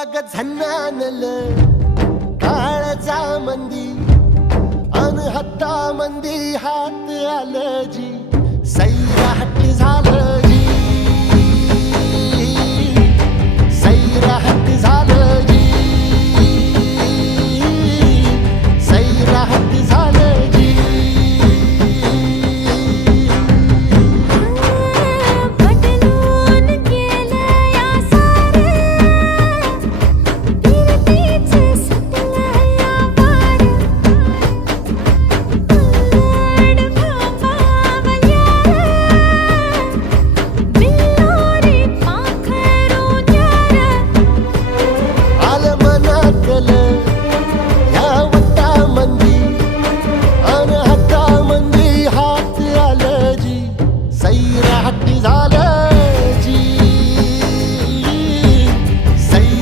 अग झन्नानल काळजा मंदी अन हत्ता मंदी हात आलं जी सैराट झालं जी सैराट